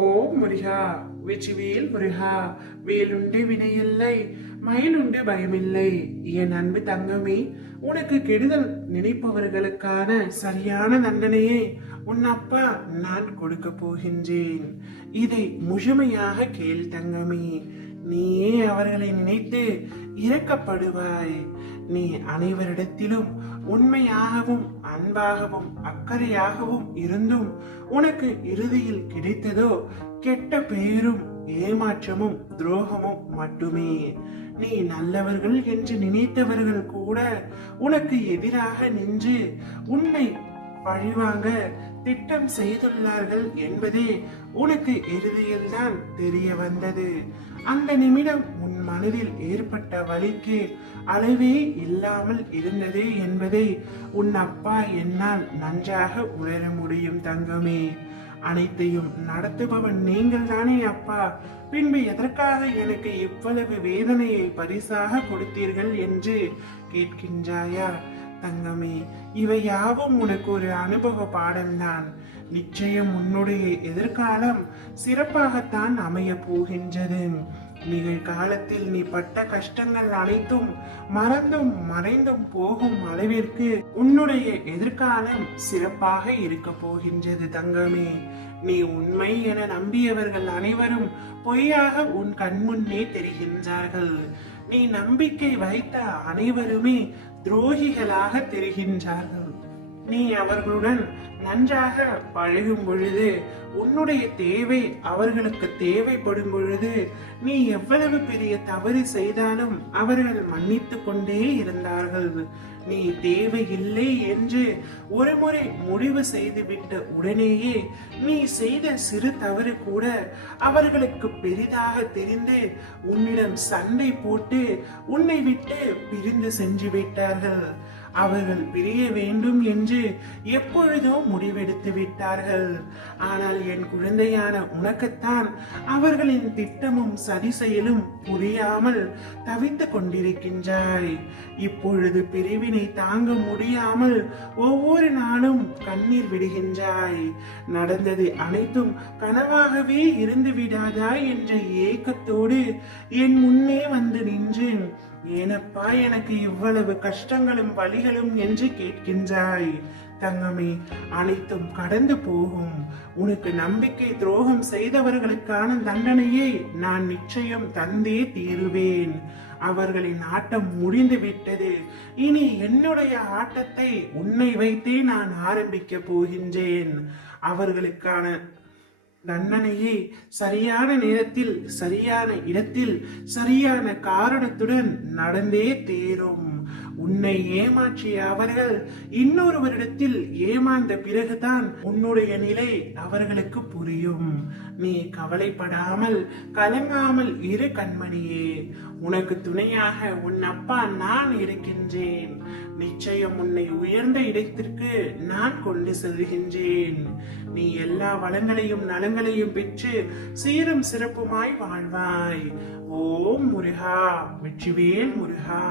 ஓம் முருகா, வெற்றிவேல் முருகா. வேலுண்டு வினையில்லை, மயிலுண்டு பயமில்லை. என் அன்பு தங்கமே, உனக்கு கெடுதல் நினைப்பவர்களுக்கான சரியான தண்டனையை உன் அப்பா நான் கொடுக்க போகின்றேன். இதை முழுமையாக கேள் தங்கமே. நீயே அவர்களை நினைத்து இரக்கப்படுவாய். நீ அனைவரிடத்திலும் உண்மையாகவும் அன்பாகவும் அக்கறையாகவும் இருந்தும் உனக்கு இறுதியில் கிடைத்ததோ கெட்ட பெயரும் ஏமாற்றமும் துரோகமும் மட்டுமே. நீ நல்லவர்கள் என்று நினைத்தவர்கள் கூட உனக்கு எதிராக நின்று உன்னை பழிவாங்க திட்டம் செய்துள்ளார்கள் என்பதே உனக்கு இறுதியில் தான் தெரிய வந்தது. அந்த நிமிடம் உன் மனதில் ஏற்பட்ட வலிக்கு அளவே இல்லாமல் இருந்தது என்பதை உன் அப்பா என்னால் நன்றாக உணர முடியும் தங்கமே. அனைத்தையும் நடத்துபவன் நீங்கள் தானே அப்பா. பின்பு எதற்காக எனக்கு இவ்வளவு வேதனையை பரிசாக கொடுத்தீர்கள் என்று கேட்கின்றாயா தங்கமே? இவை யாவும் உனக்கு ஒரு அனுபவ பாடம்தான். நிச்சயம் உன்னுடைய எதிர்காலம் சிறப்பாகத்தான் அமைய போகின்றது. நிகழ்காலத்தில் நீ பட்ட கஷ்டங்கள் அனைத்தும் மறந்தும் மறைந்தும் போகும் அளவிற்கு உன்னுடைய எதிர்காலம் சிறப்பாக இருக்க போகின்றது தங்கமே. நீ உண்மை என நம்பியவர்கள் அனைவரும் பொய்யாக உன் கண்முன்னே தெரிகின்றார்கள். நீ நம்பிக்கை வைத்த அனைவருமே துரோகிகளாக தெரிகின்றார்கள். நீ அவர்களுடன் நன்றாக பழகும் பொழுது, உன்னுடைய தேவை அவர்களுக்கு தேவைப்படும் பொழுது, நீ எவ்வளவு பெரிய தவறு செய்தாலும் அவர்கள் மன்னித்து கொண்டே இருந்தார்கள். நீ தேவையில்லை என்று ஒருமுறை முடிவு செய்துவிட்ட உடனேயே நீ செய்த சிறு தவறு கூட அவர்களுக்கு பெரிதாக தெரிந்து உன்னிடம் சண்டை போட்டு உன்னை விட்டு பிரிந்து சென்று விட்டார்கள். அவர்கள் பிரிய வேண்டும் என்று எப்பொழுதோ முடிவெடுத்து விட்டார்கள். ஆனால் என் குழந்தையான உனக்குத்தான் அவர்களின் திட்டமும் சதி செயலும் புரியாமல் தவித்துக் கொண்டிருக்கின்றாய். இப்பொழுது பிரிவினை தாங்க முடியாமல் ஒவ்வொரு நாளும் கண்ணீர் விடுகின்றாய். நடந்தது அனைத்தும் கனவாகவே இருந்து விடாதா என்ற ஏக்கத்தோடு என் முன்னே வந்து நின்று, ஏனப்பா எனக்கு இவ்வளவு கஷ்டங்களும் வலிகளும் என்று கேட்கின்றாய் தங்கமே. அனைத்தும் கடந்து போகும். உனக்கு நம்பிக்கை துரோகம் செய்தவர்களுக்கான தண்டனையை நான் நிச்சயம் தந்தே தீருவேன். அவர்களின் ஆட்டம் முடிந்து விட்டது. இனி என்னுடைய ஆட்டத்தை உன்னை வைத்தே நான் ஆரம்பிக்க போகின்றேன். அவர்களுக்கான தண்டனையை சரியான நேரத்தில் சரியான இடத்தில் சரியான காரணத்துடன் நடந்தே தேரும். உன்னை ஏமாற்றிய அவர்கள் இன்னொருவரிடத்தில் ஏமாந்த பிறகுதான் உன்னுடைய நிலை அவர்களுக்கு புரியும். நீ கவலைப்படாமல் கலங்காமல் இரு கண்மணியே. உனக்கு துணையாக உன் அப்பா நான் இருக்கின்றேன். நிச்சயம் உன்னை உயர்ந்த இடத்திற்கு நான் கொண்டு செல்கின்றேன். நீ எல்லா வளங்களையும் நலங்களையும் பெற்று சீரும் சிறப்புமாய் வாழ்வாய். ஓம் முருகா, வெற்றிவேல் முருகா.